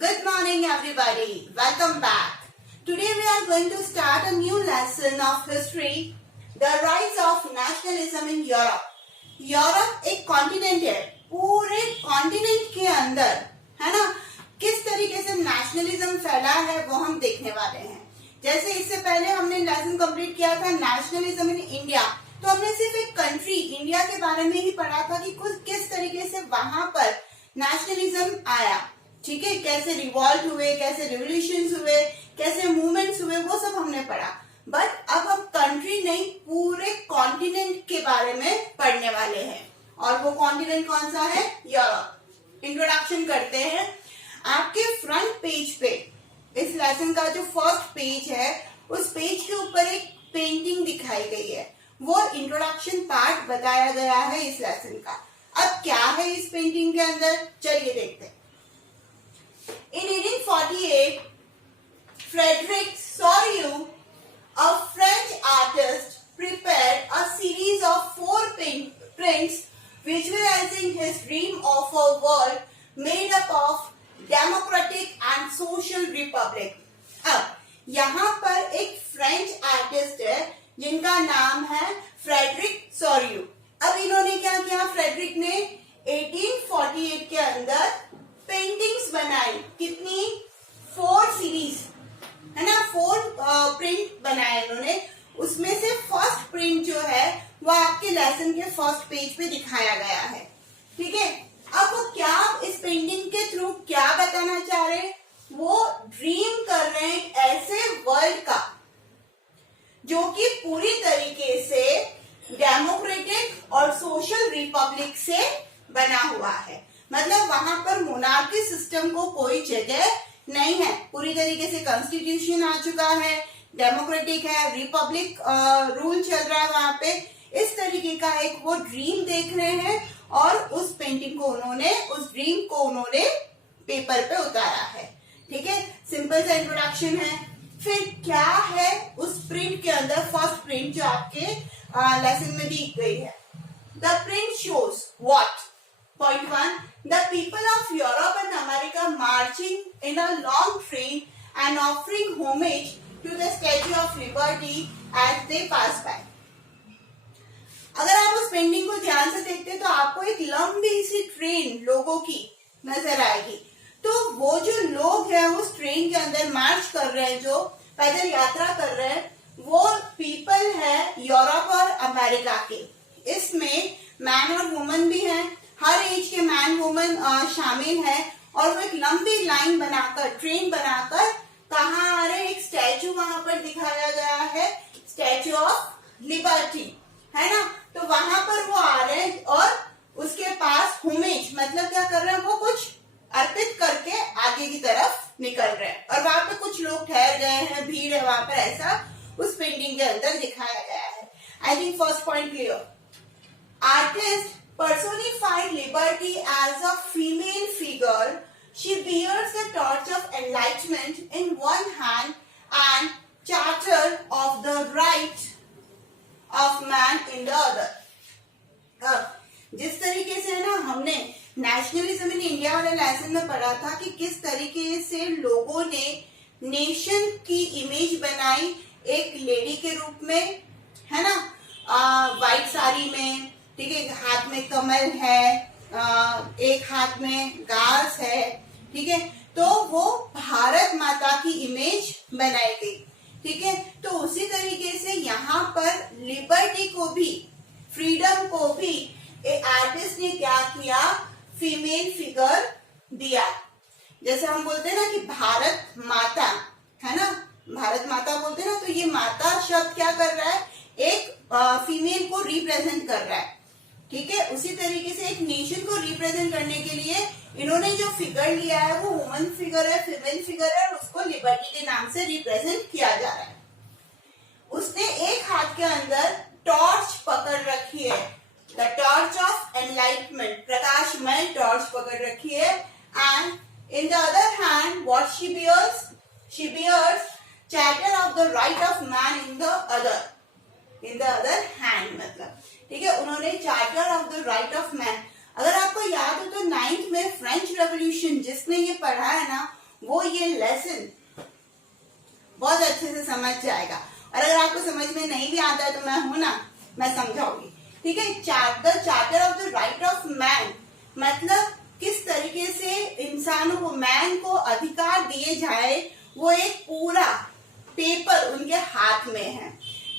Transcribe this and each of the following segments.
Good morning, everybody. Welcome back. Today we are going to start a new lesson of history, the rise of nationalism in Europe. Europe एक continent है, पूरे continent के अंदर है ना किस तरीके से नेशनलिज्म फैला है वो हम देखने वाले हैं। जैसे इससे पहले हमने लेसन कंप्लीट किया था नेशनलिज्म इन इंडिया, तो हमने सिर्फ एक कंट्री इंडिया के बारे में ही पढ़ा था कि कुछ किस तरीके से वहां पर नेशनलिज्म आया, ठीक है, कैसे रिवॉल्ट हुए, कैसे रिवोल्यूशंस हुए, कैसे मूवमेंट्स हुए, वो सब हमने पढ़ा। बट अब हम कंट्री नहीं पूरे कॉन्टिनेंट के बारे में पढ़ने वाले हैं, और वो कॉन्टिनेंट कौन सा है? यूरोप। इंट्रोडक्शन करते हैं। आपके फ्रंट पेज पे इस लेसन का जो फर्स्ट पेज है उस पेज के ऊपर एक पेंटिंग दिखाई गई है, वो इंट्रोडक्शन पार्ट बताया गया है इस लेसन का। अब क्या है इस पेंटिंग के अंदर, चलिए देखते हैं। In 1848, Frederic Soriot, a French artist, prepared a series of 4 prints visualizing his dream of a world made up of democratic and social republic. अब यहाँ पर एक फ्रेंच आर्टिस्ट है जिनका नाम है फ्रेडरिक सोरियो। अब इन्होंने क्या किया, फ्रेडरिक ने 1848 के अंदर पेंटिंग्स बनाई। कितनी? 4 सीरीज है ना, 4 प्रिंट बनाए इन्होंने। उसमें से फर्स्ट प्रिंट जो है वो आपके लेसन के फर्स्ट पेज पे दिखाया गया है, ठीक है। अब वो क्या इस पेंटिंग के थ्रू क्या बताना चाह रहे हैं? वो ड्रीम कर रहे हैं ऐसे वर्ल्ड का जो कि पूरी तरीके से डेमोक्रेटिक और सोशल रिपब्लिक से बना हुआ है। मतलब वहां पर मोनार्की सिस्टम को कोई जगह नहीं है, पूरी तरीके से कॉन्स्टिट्यूशन आ चुका है, डेमोक्रेटिक है, रिपब्लिक रूल चल रहा है वहां पे। इस तरीके का एक वो ड्रीम देख रहे हैं और उस पेंटिंग को उन्होंने, उस ड्रीम को उन्होंने पेपर पे उतारा है, ठीक है। सिंपल सा इंट्रोडक्शन है। फिर क्या है उस प्रिंट के अंदर, फर्स्ट प्रिंट जो आपके लेसन में दी गई है। The print shows what? Point 1. The people of Europe and America marching in a long train and offering homage to the Statue of Liberty as they pass by. अगर आप उस painting को ध्यान से देखते हैं तो आपको एक लंबी सी ट्रेन लोगों की नजर आएगी। तो वो जो लोग हैं उस ट्रेन के अंदर मार्च कर रहे हैं, जो पैदल यात्रा कर रहे हैं, वो पीपल है यूरोप और अमेरिका के। इसमें मैन और वुमन भी हैं, हर एज के मैन वुमन शामिल है, और वो एक लंबी लाइन बनाकर, ट्रेन बनाकर कहाँ आ रहे हैं? एक स्टैचू वहां पर दिखाया गया है, स्टैचू ऑफ लिबर्टी, है ना। तो वहां पर वो आ रहे हैं और उसके पास होमेज मतलब क्या कर रहे हैं, वो कुछ अर्पित करके आगे की तरफ निकल रहे हैं, और वहां पे कुछ लोग ठहर गए हैं, भीड़ है वहां पर, ऐसा उस पेंटिंग के अंदर दिखाया गया है। I think first point clear. Artist personified liberty as a female figure. She bears the torch of enlightenment in one hand and charter of the right of man in the other. जिस तरीके से ना हमने nationalism in India वाले lesson में पढ़ा था कि किस तरीके से लोगों ने नेशन की इमेज बनाई एक लेडी के रूप में, है ना, व्हाइट साड़ी में, ठीक है, हाथ में कमल है, एक हाथ में घास है, ठीक है, तो वो भारत माता की इमेज बनाई गई, ठीक है। तो उसी तरीके से यहाँ पर लिबर्टी को भी, फ्रीडम को भी एक आर्टिस्ट ने क्या किया, फीमेल फिगर दिया। जैसे हम बोलते हैं ना कि भारत माता, है ना, भारत माता बोलते हैं ना, तो ये माता शब्द क्या कर रहा है, एक फीमेल को रिप्रेजेंट कर रहा है, ठीक है। उसी तरीके से एक नेशन को रिप्रेजेंट करने के लिए इन्होंने जो फिगर लिया है वो वुमन फिगर है, फीमेल फिगर है, और उसको लिबर्टी के नाम से रिप्रेजेंट किया जा रहा है। उसने एक हाथ के अंदर टॉर्च पकड़ रखी है, द टॉर्च ऑफ एनलाइटमेंट, प्रकाशमय टॉर्च पकड़ रखी है, and in the other hand what she bears? She bears charter of the right of man in the other hand, मतलब ठीक है, उन्होंने charter of the right of man. अगर आपको याद हो तो 9th में फ्रेंच रेवोल्यूशन जिसने ये पढ़ा है ना, वो ये लेसन बहुत अच्छे से समझ जाएगा। और अगर आपको समझ में नहीं भी आता है तो मैं हूं ना, मैं समझाऊंगी। ठीक है, the charter of the right of man मतलब किस तरीके से इंसानों को, मैन को अधिकार दिए जाए, वो एक पूरा पेपर उनके हाथ में है।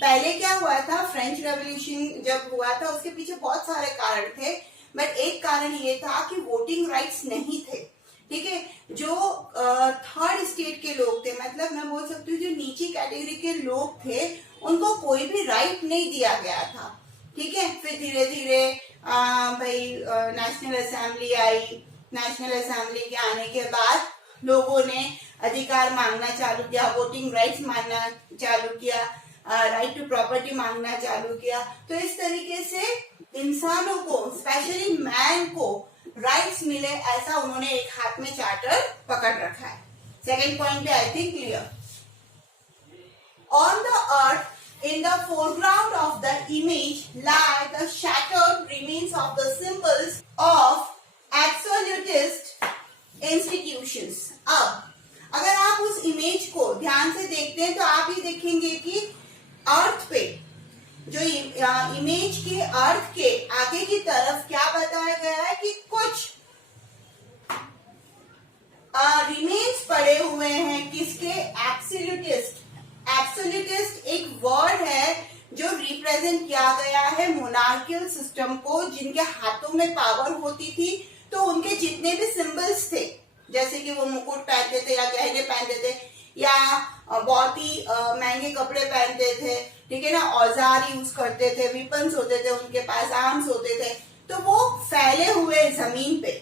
पहले क्या हुआ था, फ्रेंच रेवोल्यूशन जब हुआ था उसके पीछे बहुत सारे कारण थे, बट एक कारण ये था कि वोटिंग राइट्स नहीं थे। ठीक है, जो थर्ड स्टेट के लोग थे, मतलब मैं बोल सकती हूँ जो नीची कैटेगरी के लोग थे, उनको कोई भी राइट नहीं दिया गया था। ठीक है, फिर धीरे धीरे भाई नेशनल असेंबली आई। नेशनल असेंबली के आने के बाद लोगों ने अधिकार मांगना चालू किया, वोटिंग राइट्स मांगना चालू किया, राइट टू प्रॉपर्टी मांगना चालू किया। तो इस तरीके से इंसानों को, स्पेशली मैन को राइट्स मिले, ऐसा उन्होंने एक हाथ में चार्टर पकड़ रखा है। सेकेंड पॉइंट पे I think clear. On the earth in the foreground of the image lie the shattered remains of the symbols of absolutist institutions। अब अगर आप उस इमेज को ध्यान से देखते हैं तो आप ये देखेंगे कि अर्थ पे, जो इमेज के अर्थ के आगे की तरफ क्या बताया गया है कि कुछ रिमेन्स पड़े हुए हैं किसके, एब्सोल्यूटिस्ट। एब्सोल्यूटिस्ट एक वर्ड है जो रिप्रेजेंट किया गया है मोनार्कियल सिस्टम को, जिनके हाथों में पावर होती थी, तो उनके जितने भी सिंबल्स थे, जैसे कि वो मुकुट पहनते थे या गहने पहनते थे या बहुत ही महंगे कपड़े पहनते थे, ठीक है ना, औजार यूज करते थे, वेपन्स होते थे उनके पास, आर्म्स होते थे, तो वो फैले हुए जमीन पे,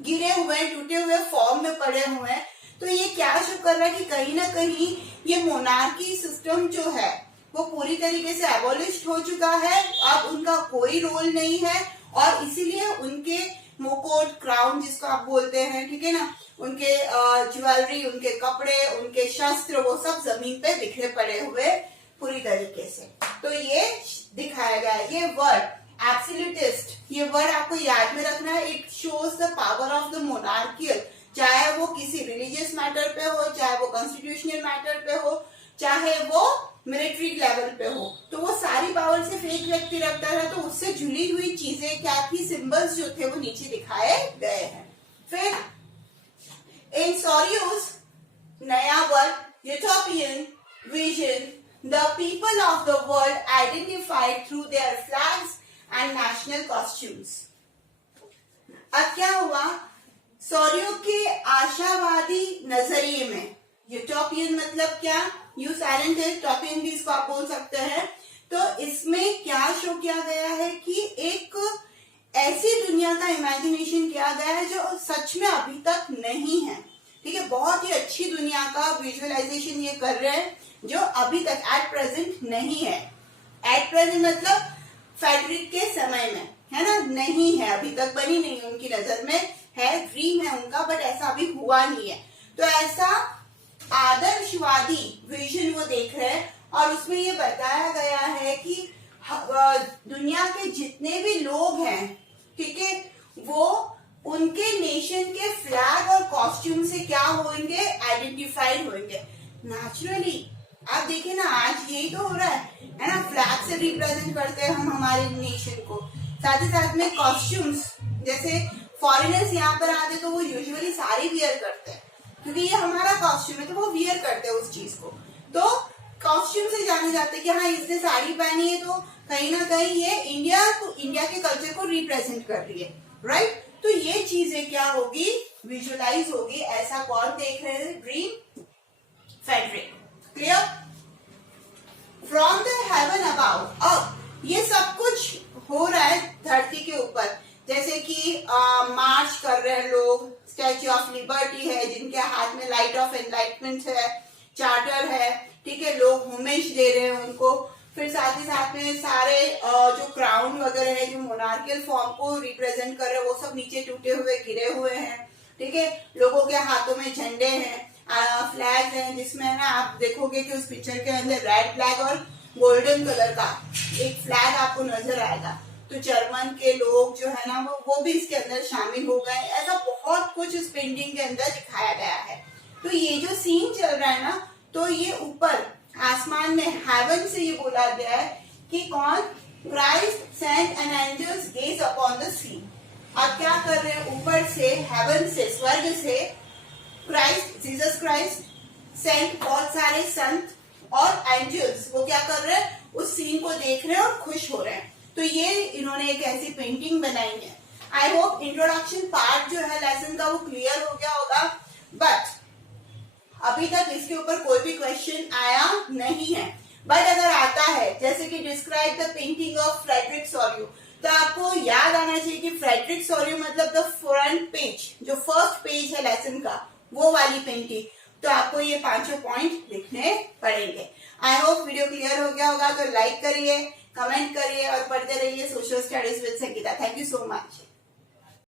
गिरे हुए, टूटे हुए फॉर्म में पड़े हुए हैं। तो ये क्या शो कर रहा है कि कहीं ना कहीं ये मोनार्की सिस्टम जो है वो पूरी तरीके से एबोलिश हो चुका है, अब उनका कोई रोल नहीं है, और इसीलिए उनके मुकुट, क्राउन जिसको आप बोलते हैं, ठीक है ना, उनके ज्वेलरी, उनके कपड़े, उनके शस्त्र, वो सब जमीन पे बिखरे पड़े हुए पूरी तरीके से। तो ये दिखाया गया है। ये वर्ड एब्सोल्यूटिस्ट, ये वर्ड आपको याद में रखना है। It shows the power of the monarchial, चाहे वो किसी रिलीजियस मैटर पे हो, चाहे वो कॉन्स्टिट्यूशनल मैटर पे हो, चाहे वो मिलिट्री लेवल पे हो, तो वो सारी पावर सिर्फ एक व्यक्ति रखता था। तो उससे जुड़ी हुई चीजें क्या थी, सिंबल्स जो थे वो नीचे दिखाए गए हैं। फिर इन सॉरियोस नया word utopian vision, the people of the world identified through their flags and national costumes. अब क्या हुआ, सॉरियो के आशावादी नजरिए में, यूटोपियन मतलब क्या, यू साइलेंट है, टॉपियन भी इसको आप बोल सकते हैं। तो इसमें क्या शो किया गया है कि एक ऐसी दुनिया का इमेजिनेशन किया गया है जो सच में अभी तक नहीं है। ठीक है, बहुत ही अच्छी दुनिया का विजुअलाइजेशन ये कर रहे हैं जो अभी तक एट प्रेजेंट नहीं है। एट प्रेजेंट मतलब फेडरिक के समय में, है ना, नहीं है, अभी तक बनी नहीं, उनकी नजर में है, ड्रीम है उनका, बट ऐसा अभी हुआ नहीं है। तो ऐसा आदर्शवादी विजन वो देख रहे हैं, और उसमें ये बताया गया है कि दुनिया के जितने भी लोग हैं, ठीक है, वो उनके नेशन के फ्लैग और कॉस्ट्यूम से क्या होंगे, आइडेंटिफाइड होंगे। नेचुरली आप देखिए ना, आज यही तो हो रहा है ना, फ्लैग से रिप्रेजेंट करते हैं हम हमारे नेशन को, साथ ही साथ में कॉस्ट्यूम्स, जैसे फॉरेनर्स यहाँ पर आते तो वो यूजुअली साड़ी वियर करते हैं, क्योंकि ये हमारा कॉस्ट्यूम है, तो वो वियर करते हैं उस चीज को। तो कॉस्ट्यूम से जाने जाते हैं कि हाँ इसने साड़ी पहनी है, तो कहीं ना कहीं ये इंडिया के कल्चर को रिप्रेजेंट कर रही है, राइट। तो ये चीजें क्या होगी, विजुअलाइज होगी। ऐसा कौन देख रहे हैं, dream Frederick. Clear, from the heaven about. अब ये सब कुछ हो रहा है धरती के ऊपर, जैसे कि मार्च कर रहे हैं लोग, स्टैच्यू ऑफ लिबर्टी है जिनके हाथ में लाइट ऑफ एनलाइटमेंट है, चार्टर है, ठीक है, लोग होमेज दे रहे हैं उनको। फिर साथ ही साथ में सारे जो क्राउन वगैरह है जो मोनार्कियल फॉर्म को रिप्रेजेंट कर रहे हैं, वो सब नीचे टूटे हुए, गिरे हुए हैं, ठीक है। लोगों के हाथों में झंडे हैं, फ्लैग हैं, जिसमें ना आप देखोगे कि उस पिक्चर के अंदर रेड फ्लैग और गोल्डन कलर का एक फ्लैग आपको नजर आएगा। तो जर्मन के लोग जो है ना वो भी इसके अंदर शामिल हो गए। ऐसा बहुत कुछ इस पेंटिंग के अंदर दिखाया गया है। तो ये जो सीन चल रहा है ना, तो ये ऊपर आसमान में हेवन से ये बोला गया है कि कौन, Christ saint and angels gaze upon the scene. अब क्या कर रहे हैं, ऊपर से हेवन से, स्वर्ग से क्राइस्ट, जीसस क्राइस्ट, सेंट बहुत सारे संत और एंजल्स वो क्या कर रहे हैं, उस सीन को देख रहे हैं और खुश हो रहे हैं। तो ये इन्होंने एक ऐसी पेंटिंग बनाई है। आई होप इंट्रोडक्शन पार्ट जो है लेसन का वो क्लियर हो गया होगा, बट अभी तक इसके ऊपर कोई भी क्वेश्चन आया नहीं है। बट अगर आता है, जैसे कि describe the painting of Frederick Sorio, तो आपको याद आना चाहिए कि फ्रेडरिक सोरियो मतलब द फ्रंट पेज, जो फर्स्ट पेज है लेसन का, वो वाली पेंटिंग। तो आपको ये 5 पॉइंट लिखने पड़ेंगे। आई होप वीडियो क्लियर हो गया होगा। तो लाइक करिए, कमेंट करिए और पढ़ते रहिए social studies with Sangeeta. Thank you so much.